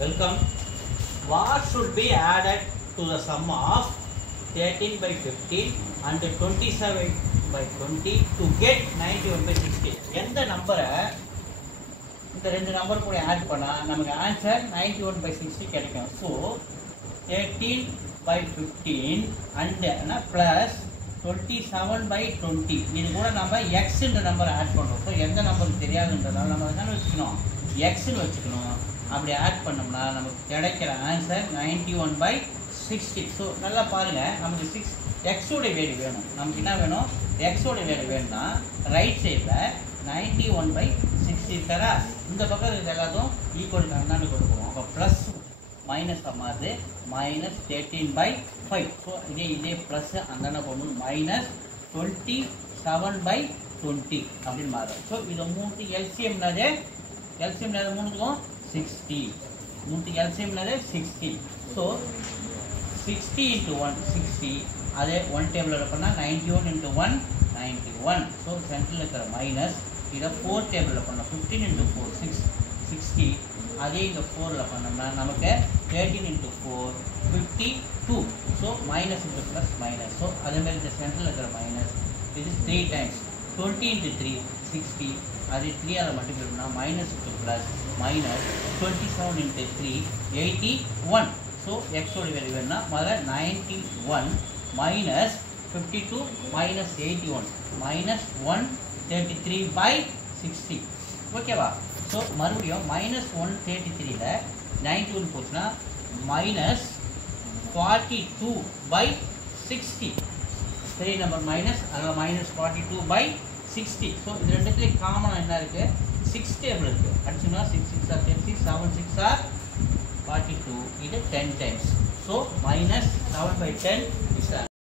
Welcome. What should be added to the sum of 13 by 15 and 27 by 20 to get 91 by 60? எந்த நம்பரை இந்த ரெண்டு number கூட add பண்ணால் நமக்கு ஆன்சர் 91 by 60 கிடைக்கும். So 13 by 15 and plus 27 by 20 இது கூட நம்ம எக்ஸ்ன்ற நம்பரை ஆட் பண்ணுறோம். ஸோ எந்த நம்பருக்கு தெரியாதுன்றதால நம்ம என்ன வச்சுக்கணும், எக்ஸ்ன்னு வச்சுக்கணும். அப்படி ஆட் பண்ணோம்னா நமக்கு கிடைக்கிற ஆன்சர் 91 by 60. ஸோ நல்லா பாருங்கள், நமக்கு எக்ஸோட வேல்யூ வேணும். நமக்கு என்ன வேணும், எக்ஸோட வேல்யூ வேணும்னா ரைட் சைடில் 91 by 60 இருக்கிறா இந்த பக்கம் இருக்கிறது எல்லாத்தையும் ஈக்குவல் கண்டான்னு கொடுப்போம். அப்போ ப்ளஸ் மைனஸ் மாறுது, மைனஸ் 13 by 5. ஸோ இதே ப்ளஸ் அந்த போகணும் மைனஸ் 27 by 20 அப்படின்னு மாறும். ஸோ இதை மூணு எல்சிஎம்னாலே மூணுக்கும் 60, மூணு எல்சிஎம்னாலே 60. ஸோ 60 into 1 60, அதே ஒன் டேபிளில் பண்ணால் 91 into 1 91. ஸோ சென்டரில் இருக்கிற மைனஸ் இதை 4 டேபிளில் பண்ணோம் 15 into 4 60. அதே இங்கே 4ல் பண்ணோம்னா நமக்கு 13 into 4 52. So minus into plus minus. So அதேமாதிரி இந்த சென்டரில் இருக்கிற மைனஸ் இது 3 times 20 into 3 60. அதே 3ஆல் மல்டிப்ளை பண்ணால் minus into plus minus 27 into 3 81. So எக்ஸோட வேல்யூ வேணும்னா முதல்ல 91 மைனஸ் 52 மைனஸ் 81 மைனஸ் 133 by 60. ஓகேவா? ஸோ மறுபடியும் மைனஸ் 133ல் 91 போச்சுன்னா மைனஸ் 42 by 60. சரி, நம்பர் மைனஸ் அதில் மைனஸ் 42 by 60. ஸோ இது ரெண்டுத்துலேயும் காமனாக என்ன இருக்குது, 6 டேபிள் இருக்குது. அடிச்சோம்னா 6 6 ஆர் 10 6 7 6 ஆர் 42. இது 10 times. So minus 7 by 10